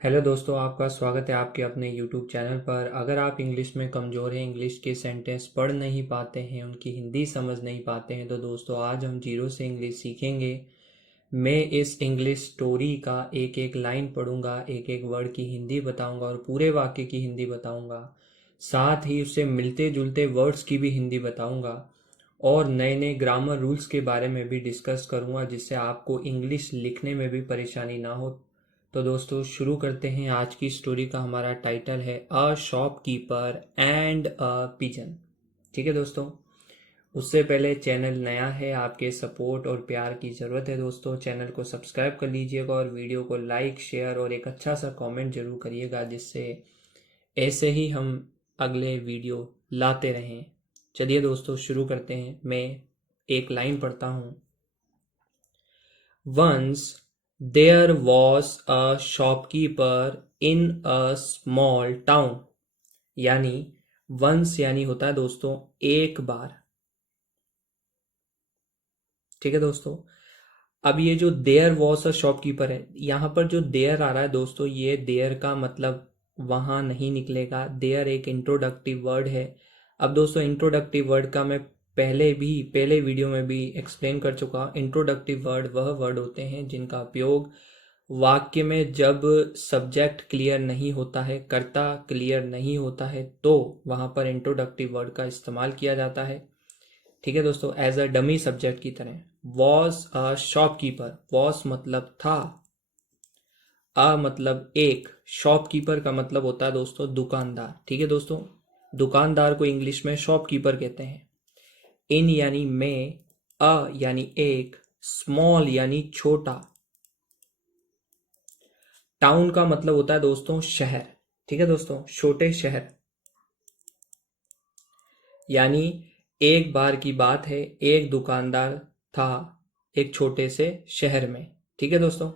Hello दोस्तों, आपका स्वागत है आपके अपने यूट्यूब चैनल पर। अगर आप इंग्लिश में कमज़ोर हैं, इंग्लिश के सेंटेंस पढ़ नहीं पाते हैं, उनकी हिंदी समझ नहीं पाते हैं, तो दोस्तों आज हम जीरो से इंग्लिश सीखेंगे। मैं इस इंग्लिश स्टोरी का एक एक लाइन पढ़ूंगा, एक एक वर्ड की हिंदी बताऊंगा और पूरे वाक्य की हिंदी बताऊंगा। साथ ही उससे मिलते जुलते वर्ड्स की भी हिंदी बताऊंगा और नए नए ग्रामर रूल्स के बारे में भी डिस्कस करूंगा, जिससे आपको इंग्लिश लिखने में भी परेशानी ना हो। तो दोस्तों शुरू करते हैं। आज की स्टोरी का हमारा टाइटल है a shopkeeper and a pigeon. ठीक है दोस्तों, उससे पहले चैनल नया है, आपके सपोर्ट और प्यार की ज़रूरत है दोस्तों। चैनल को सब्सक्राइब कर लीजिएगा और वीडियो को लाइक शेयर और एक अच्छा सा कमेंट जरूर करिएगा, जिससे ऐसे ही हम अगले वीडियो लाते रहें। चलिए दोस्तों शुरू करते हैं। मैं एक लाइन पढ़ता हूँ। Once there was a shopkeeper in a small town। यानी once यानी होता है दोस्तों एक बार। ठीक है दोस्तों, अब ये जो देयर वॉज अ शॉपकीपर है, यहाँ पर जो देयर आ रहा है दोस्तों, ये देयर का मतलब वहां नहीं निकलेगा। देयर एक इंट्रोडक्टिव वर्ड है। अब दोस्तों इंट्रोडक्टिव वर्ड का मैं पहले वीडियो में भी एक्सप्लेन कर चुका। इंट्रोडक्टिव वर्ड वह वर्ड होते हैं जिनका उपयोग वाक्य में जब सब्जेक्ट क्लियर नहीं होता है, कर्ता क्लियर नहीं होता है, तो वहां पर इंट्रोडक्टिव वर्ड का इस्तेमाल किया जाता है। ठीक है दोस्तों, एज अ डमी सब्जेक्ट की तरह। वॉज अ शॉपकीपर, वॉज मतलब था, अ मतलब एक, शॉपकीपर का मतलब होता है दोस्तों दुकानदार। ठीक है दोस्तों, दुकानदार को इंग्लिश में शॉपकीपर कहते हैं। इन यानी में, अ यानी एक, स्मॉल यानी छोटा, टाउन का मतलब होता है दोस्तों शहर। ठीक है दोस्तों, छोटे शहर। यानी एक बार की बात है, एक दुकानदार था एक छोटे से शहर में। ठीक है दोस्तों,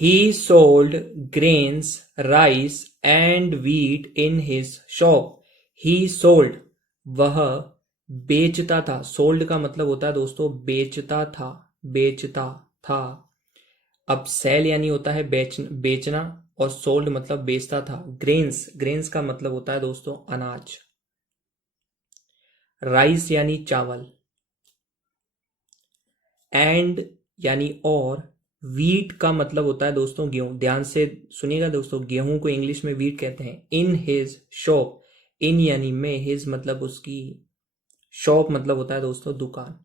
ही sold grains rice and wheat in his shop. He sold, वह बेचता था। सोल्ड का मतलब होता है दोस्तों बेचता था, बेचता था। अब सेल यानी होता है बेचना और सोल्ड मतलब बेचता था। ग्रेन्स, ग्रेन्स का मतलब होता है दोस्तों अनाज। राइस यानी चावल, एंड यानी और, व्हीट का मतलब होता है दोस्तों गेहूं। ध्यान से सुनिएगा दोस्तों, गेहूं को इंग्लिश में व्हीट कहते हैं। इन हिज शॉप, इन यानी में, हिज मतलब उसकी, शॉप मतलब होता है दोस्तों दुकान।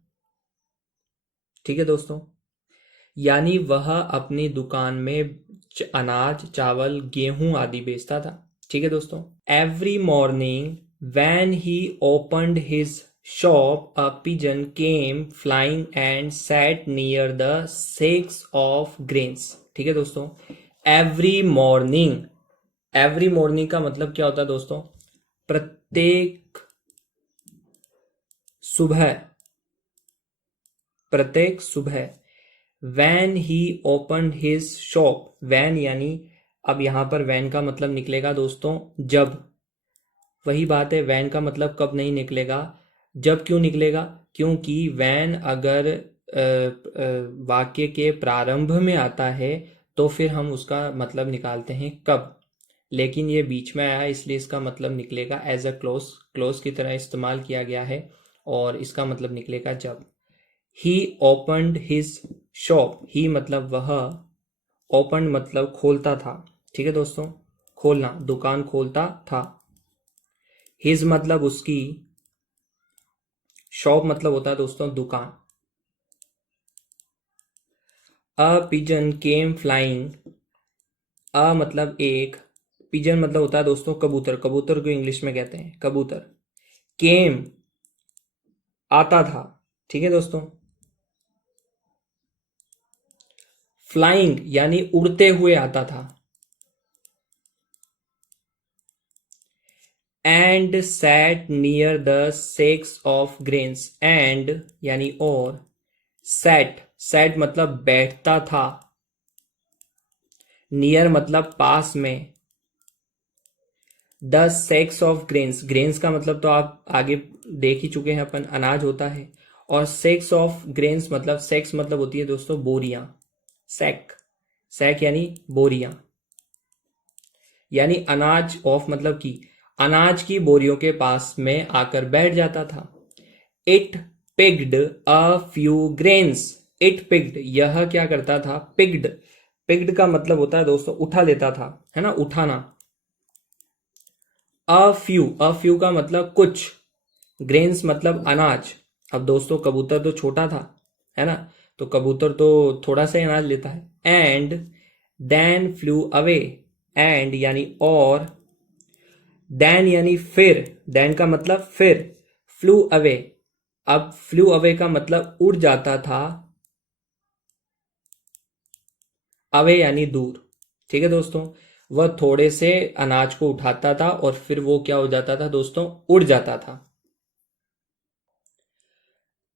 ठीक है दोस्तों, यानी वह अपनी दुकान में अनाज चावल गेहूं आदि बेचता था। ठीक है दोस्तों, every morning when he opened his shop a pigeon came flying and set near the sex of grains. ठीक है दोस्तों, एवरी मॉर्निंग, एवरी मॉर्निंग का मतलब क्या होता है दोस्तों? प्रत्येक सुबह, प्रत्येक सुबह। When he open his shop, when यानी, अब यहां पर वैन का मतलब निकलेगा दोस्तों जब। वही बात है, वैन का मतलब कब नहीं निकलेगा, जब। क्यों निकलेगा? क्योंकि वैन अगर वाक्य के प्रारंभ में आता है तो फिर हम उसका मतलब निकालते हैं कब। लेकिन ये बीच में आया है, इसलिए इसका मतलब निकलेगा एज अ क्लोज, क्लोज की तरह इस्तेमाल किया गया है और इसका मतलब निकलेगा जब। ही ओपनड हिज शॉप, ही मतलब वह, ओपन मतलब खोलता था। ठीक है दोस्तों, खोलना, दुकान खोलता था। हिज मतलब उसकी, शॉप मतलब होता है दोस्तों दुकान। अ पिजन केम फ्लाइंग, अ मतलब एक, पिजन मतलब होता है दोस्तों कबूतर, कबूतर को इंग्लिश में कहते हैं कबूतर। केम आता था। ठीक है दोस्तों, फ्लाइंग यानी उड़ते हुए आता था। And set near the sex of grains, and यानी और, सैट, सैट मतलब बैठता था, नियर मतलब पास में, the sex of grains, grains का मतलब तो आप आगे देख ही चुके हैं अपन, अनाज होता है। और सेक्स ऑफ ग्रेन्स मतलब, सेक्स मतलब होती है दोस्तों बोरियां, सैक, सैक यानी बोरियां। यानी अनाज ऑफ मतलब की, अनाज की बोरियों के पास में आकर बैठ जाता था। It पिग्ड a few grains. It पिग्ड, यह क्या करता था, पिग्ड। पिग्ड का मतलब होता है दोस्तों उठा लेता था, है ना, उठाना। अ फ्यू का मतलब कुछ, ग्रेन्स मतलब अनाज। अब दोस्तों कबूतर तो छोटा था, है ना, तो कबूतर तो थोड़ा सा ही अनाज लेता है। And then flew away. And यानी और, देन यानी फिर, देन का मतलब फिर, फ्लू अवे, अब फ्लू अवे का मतलब उड़ जाता था, अवे यानी दूर। ठीक है दोस्तों, वह थोड़े से अनाज को उठाता था और फिर वो क्या हो जाता था दोस्तों, उड़ जाता था।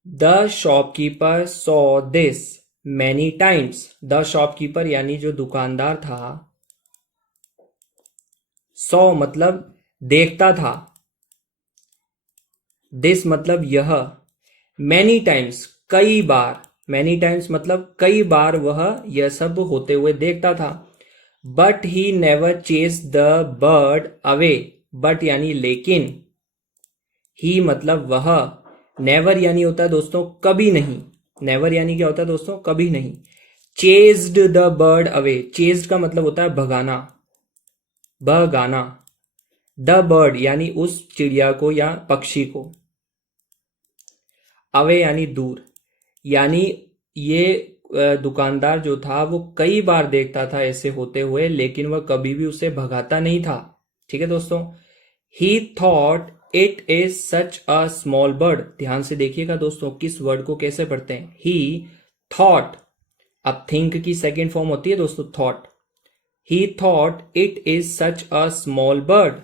The shopkeeper saw this many times. The shopkeeper यानी जो दुकानदार था, सॉ मतलब देखता था, दिस मतलब यह, मैनी टाइम्स कई बार, मैनी टाइम्स मतलब कई बार वह यह सब होते हुए देखता था। But he never chase the bird away. But यानी लेकिन, ही मतलब वह, नेवर यानी होता है दोस्तों कभी नहीं। नेवर यानी क्या होता है दोस्तों, कभी नहीं। Chased the bird away, chased का मतलब होता है भगाना, भगाना। द बर्ड यानी उस चिड़िया को या पक्षी को, अवे यानी दूर। यानी ये दुकानदार जो था वो कई बार देखता था ऐसे होते हुए, लेकिन वह कभी भी उसे भगाता नहीं था। ठीक है दोस्तों, ही thought it is such a small bird. ध्यान से देखिएगा दोस्तों, किस वर्ड को कैसे पढ़ते हैं, ही थॉट। अब थिंक की सेकेंड फॉर्म होती है दोस्तों thought. He thought it is such a small bird.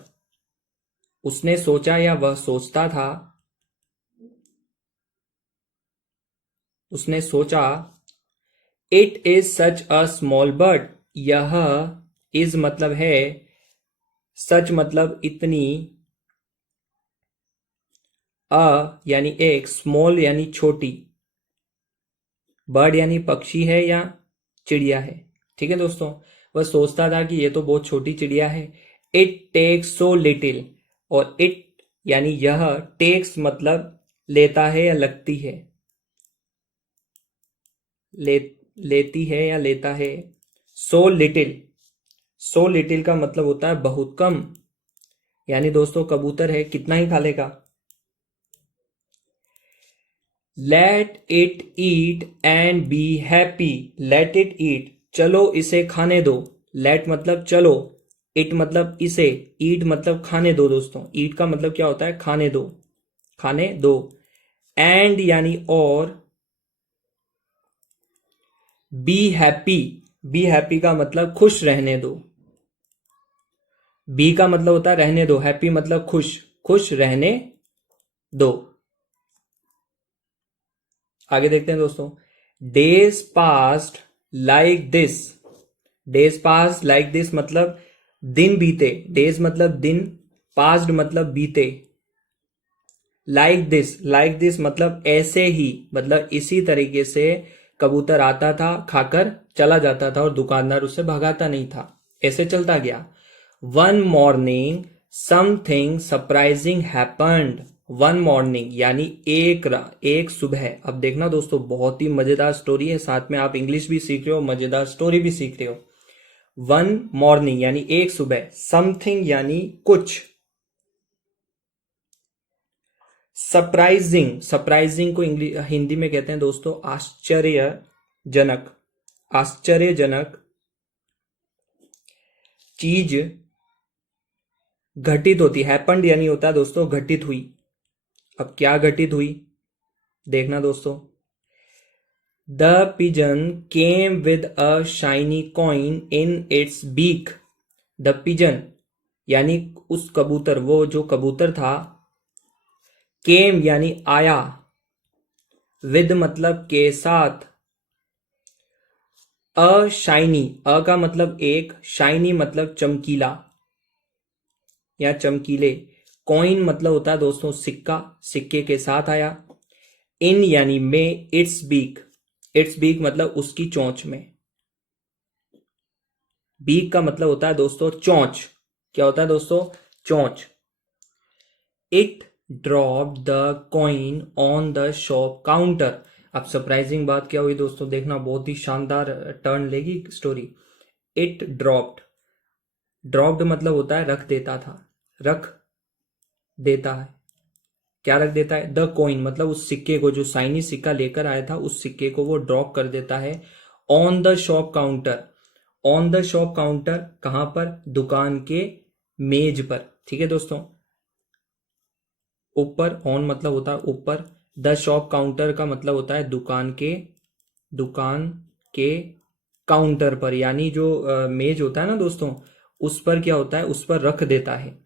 उसने सोचा या वह सोचता था, उसने सोचा, it is such a small bird, यह, इज मतलब है, सच मतलब इतनी, अ यानी एक, स्मॉल यानी छोटी, बर्ड यानी पक्षी है या चिड़िया है। ठीक है दोस्तों, वह सोचता था कि ये तो बहुत छोटी चिड़िया है। इट टेक्स सो लिटिल, और इट यानी यह, टेक्स मतलब लेता है या लगती है, ले लेती है या लेता है। सो लिटिल, सो लिटिल का मतलब होता है बहुत कम, यानी दोस्तों कबूतर है, कितना ही खा लेगा। Let it eat and be happy. Let it ईट, चलो इसे खाने दो। लेट मतलब चलो, इट मतलब इसे, ईट मतलब खाने दो दोस्तों। ईट का मतलब क्या होता है, खाने दो, खाने दो। एंड यानी और, बी हैप्पी, बी हैप्पी का मतलब खुश रहने दो। बी का मतलब होता है रहने दो, हैप्पी मतलब खुश, खुश रहने दो। आगे देखते हैं दोस्तों, days past like this. Days pass like this मतलब दिन बीते, डेज मतलब दिन, पास्ट मतलब बीते। लाइक दिस मतलब ऐसे ही, मतलब इसी तरीके से कबूतर आता था, खाकर चला जाता था और दुकानदार उसे भगाता नहीं था, ऐसे चलता गया। One morning something surprising happened. One morning यानी एक सुबह। अब देखना दोस्तों, बहुत ही मजेदार स्टोरी है, साथ में आप इंग्लिश भी सीख रहे हो, मजेदार स्टोरी भी सीख रहे हो। वन मॉर्निंग यानी एक सुबह, समथिंग यानी कुछ, सरप्राइजिंग, सरप्राइजिंग को हिंदी में कहते हैं दोस्तों आश्चर्यजनक। आश्चर्यजनक चीज घटित होती, हैपेंड यानी होता है दोस्तों घटित हुई। अब क्या घटित हुई, देखना दोस्तों, the pigeon came with a shiny coin in its beak. The pigeon यानी उस कबूतर, वो जो कबूतर था, केम यानी आया, विद मतलब के साथ, अ शाइनी, अ का मतलब एक, शाइनी मतलब चमकीला या चमकीले, कॉइन मतलब होता है दोस्तों सिक्का, सिक्के के साथ आया। इन यानी में, इट्स बीक, इट्स बीक मतलब उसकी चोंच में। बीक का मतलब होता है दोस्तों चोंच, क्या होता है दोस्तों? चोंच। It drop the coin on the shop counter. अब सरप्राइजिंग बात क्या हुई दोस्तों, देखना, बहुत ही शानदार टर्न लेगी स्टोरी। इट ड्रॉप्ड, ड्रॉप्ड मतलब होता है रख देता था, रख देता है। क्या रख देता है? द कॉइन मतलब उस सिक्के को, जो साइनी सिक्का लेकर आया था उस सिक्के को वो ड्रॉप कर देता है on the shop counter. On the shop counter कहां पर? दुकान के मेज पर। ठीक है दोस्तों, ऊपर। ऑन मतलब होता है ऊपर। द शॉप काउंटर का मतलब होता है दुकान के काउंटर पर, यानी जो मेज होता है ना दोस्तों, उस पर क्या होता है? उस पर रख देता है।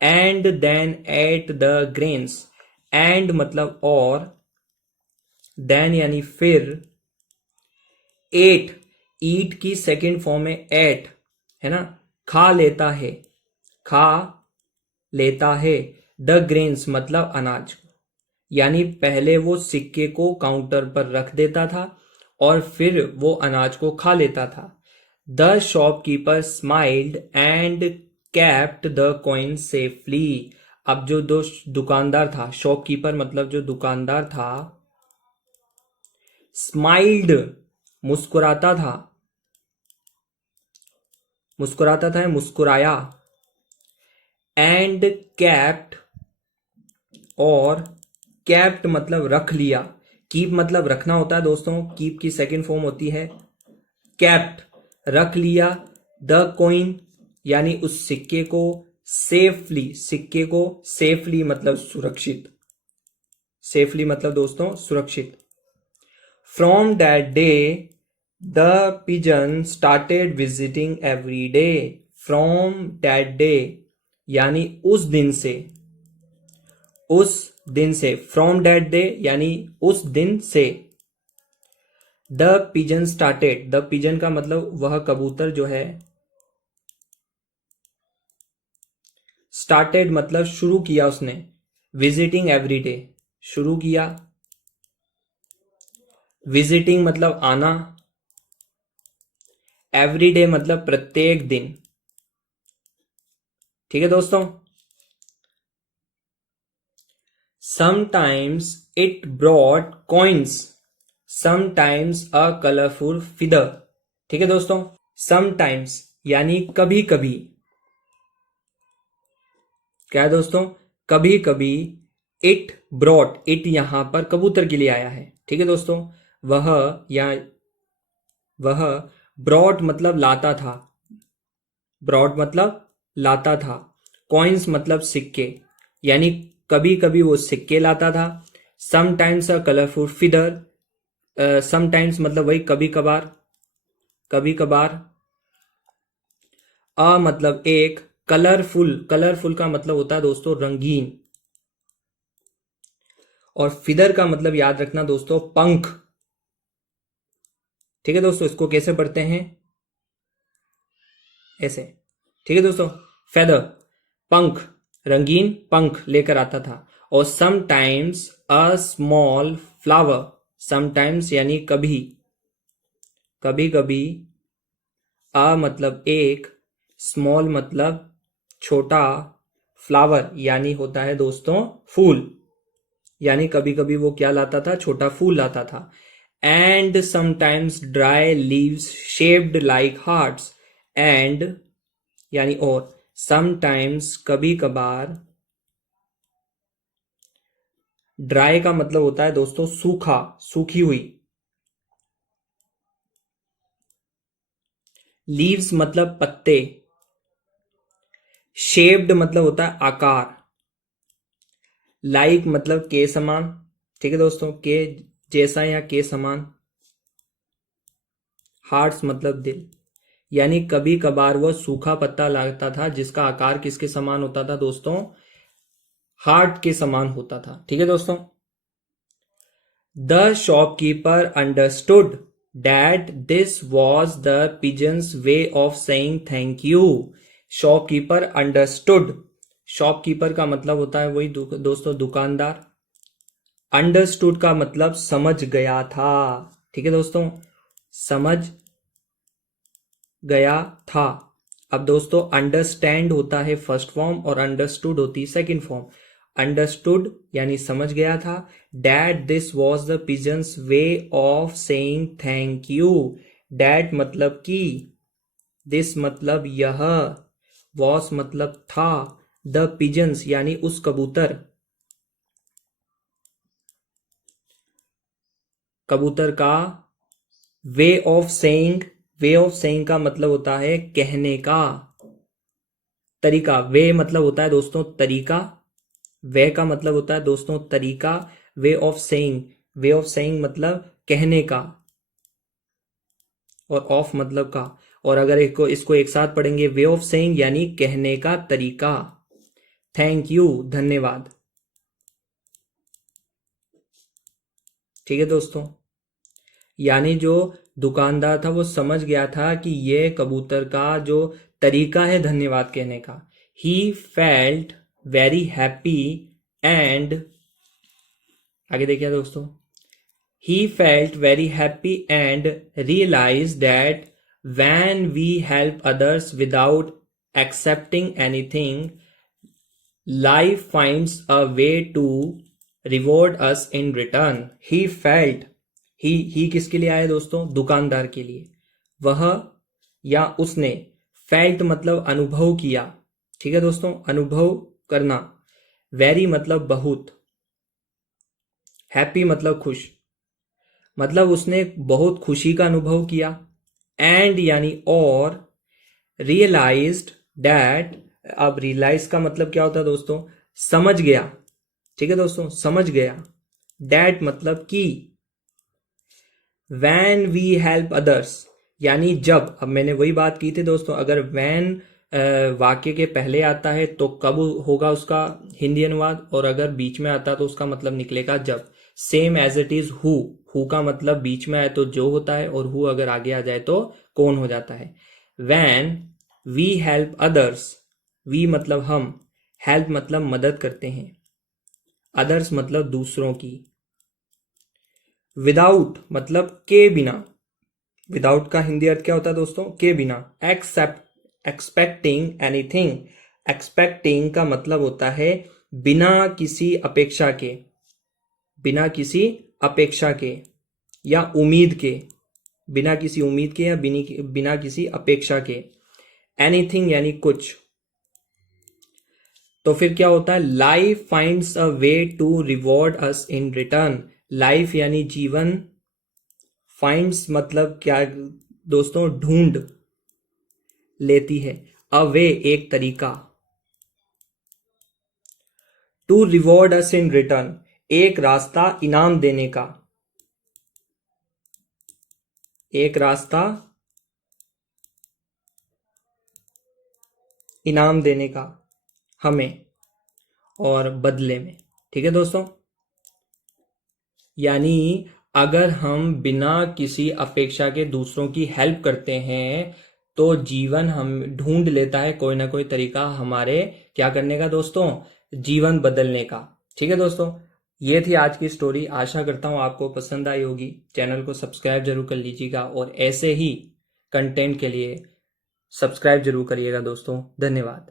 And then ate the grains. And मतलब और, देन यानी फिर, एट, ईट की सेकंड फॉर्म है एट, है ना, खा लेता है, खा लेता है। द ग्रेन्स मतलब अनाज, यानी पहले वो सिक्के को काउंटर पर रख देता था और फिर वो अनाज को खा लेता था। The shopkeeper smiled and kept the coin safely. अब जो दो दुकानदार था, शॉपकीपर मतलब जो दुकानदार था, स्माइल्ड मुस्कुराता था, मुस्कुराता था, मुस्कुराया। एंड कैप्ट, और कैप्ट मतलब रख लिया। कीप मतलब रखना होता है दोस्तों, कीप की सेकंड फॉर्म होती है कैप्ट, रख लिया। द कॉइन यानी उस सिक्के को, सेफली, सिक्के को सेफली मतलब सुरक्षित, सेफली मतलब दोस्तों सुरक्षित। From that day the pigeon started visiting every day. From that day यानी उस दिन से, उस दिन से, फ्रॉम दैट डे यानी उस दिन से। The pigeon started, the pigeon का मतलब वह कबूतर जो है, स्टार्टेड मतलब शुरू किया उसने, विजिटिंग एवरी डे, शुरू किया। विजिटिंग मतलब आना, एवरी डे मतलब प्रत्येक दिन। ठीक है दोस्तों। Sometimes it brought coins, sometimes a colourful feather. ठीक है दोस्तों, समटाइम्स यानी कभी कभी। क्या है दोस्तों? कभी कभी। इट ब्रॉट, इट यहां पर कबूतर के लिए आया है। ठीक है दोस्तों, वह, या वह, ब्रॉट मतलब लाता था, ब्रॉड मतलब लाता था, कॉइन्स मतलब सिक्के, यानी कभी कभी वो सिक्के लाता था। Sometimes a colourful feather, sometimes मतलब वही कभी कभार, कभी कभार। अ मतलब एक, कलरफुल, कलरफुल का मतलब होता है दोस्तों रंगीन, और फिदर का मतलब याद रखना दोस्तों पंख। ठीक है दोस्तों, इसको कैसे पढ़ते हैं? ऐसे। ठीक है दोस्तों, फेदर, पंख, रंगीन पंख लेकर आता था। और sometimes a small flower, sometimes यानी कभी, कभी कभी। अ मतलब एक, स्मॉल मतलब छोटा, फ्लावर यानी होता है दोस्तों फूल, यानी कभी कभी वो क्या लाता था? छोटा फूल लाता था। And sometimes dry leaves shaped like hearts, and यानी और, समटाइम्स कभी कभार, ड्राई का मतलब होता है दोस्तों सूखा, सूखी हुई। लीव्स मतलब पत्ते। शेप्ड मतलब होता है आकार। लाइक मतलब के समान। ठीक है दोस्तों, के जैसा या के समान। हार्ट्स मतलब दिल, यानी कभी कभार वह सूखा पत्ता लाता था जिसका आकार किसके समान होता था दोस्तों? हार्ट के समान होता था। ठीक है दोस्तों। The shopkeeper understood that this was the pigeon's way of saying thank you. Shopkeeper understood, shopkeeper का मतलब होता है वही दोस्तों दुकानदार। अंडरस्टूड का मतलब समझ गया था। ठीक है दोस्तों, समझ गया था। अब दोस्तों अंडरस्टैंड होता है फर्स्ट फॉर्म और अंडरस्टूड होती है सेकंड फॉर्म। अंडरस्टूड यानी समझ गया था। That this was the pigeon's way of saying thank you. That मतलब कि, दिस मतलब यह, वॉस मतलब था, द पिजन्स यानी उस कबूतर, कबूतर का वे of saying, way of saying का मतलब होता है कहने का तरीका। वे मतलब होता है दोस्तों तरीका, वे का मतलब होता है दोस्तों तरीका, वे of saying, way of saying मतलब कहने का, और ऑफ मतलब का। और अगर इसको एक साथ पढ़ेंगे, वे ऑफ सेइंग यानी कहने का तरीका। थैंक यू धन्यवाद। ठीक है दोस्तों, यानी जो दुकानदार था वो समझ गया था कि ये कबूतर का जो तरीका है धन्यवाद कहने का। He felt very happy and, आगे देखिए दोस्तों, he felt very happy and realized that when we help others without accepting anything, life finds a way to reward us in return. He felt, he किसके लिए आया दोस्तों? दुकानदार के लिए। वह या उसने, फेल्ट मतलब अनुभव किया। ठीक है दोस्तों, अनुभव करना। वेरी मतलब बहुत, हैप्पी मतलब खुश, मतलब उसने बहुत खुशी का अनुभव किया। एंड यानी और, रियलाइज्ड दैट, अब रियलाइज का मतलब क्या होता है दोस्तों? समझ गया। ठीक है दोस्तों, समझ गया। दैट मतलब कि, वैन वी हेल्प अदर्स यानी जब, अब मैंने वही बात की थी दोस्तों, अगर वैन वाक्य के पहले आता है तो कब होगा उसका हिंदी अनुवाद, और अगर बीच में आता तो उसका मतलब निकलेगा जब। Same as it is who का मतलब बीच में आए तो जो होता है, और हु अगर आगे आ जाए तो कौन हो जाता है। When we help others, we मतलब हम, हेल्प मतलब मदद करते हैं, अदर्स मतलब दूसरों की। विदाउट मतलब के बिना, विदाउट का हिंदी अर्थ क्या होता है दोस्तों? के बिना। एक्सपेक्टिंग एनीथिंग, एक्सपेक्टिंग का मतलब होता है बिना किसी अपेक्षा के, बिना किसी अपेक्षा के या उम्मीद के, बिना किसी उम्मीद के या बिना किसी अपेक्षा के। एनीथिंग यानी कुछ। तो फिर क्या होता है? Life finds a way to reward us in return. Life यानी जीवन, फाइंड्स मतलब क्या दोस्तों? ढूंढ लेती है, अ वे एक तरीका, to reward us in return एक रास्ता इनाम देने का, एक रास्ता इनाम देने का हमें और बदले में। ठीक है दोस्तों, यानी अगर हम बिना किसी अपेक्षा के दूसरों की हेल्प करते हैं तो जीवन हम ढूंढ लेता है कोई ना कोई तरीका हमारे क्या करने का दोस्तों? जीवन बदलने का। ठीक है दोस्तों, ये थी आज की स्टोरी। आशा करता हूँ आपको पसंद आई होगी। चैनल को सब्सक्राइब जरूर कर लीजिएगा और ऐसे ही कंटेंट के लिए सब्सक्राइब जरूर करिएगा दोस्तों। धन्यवाद।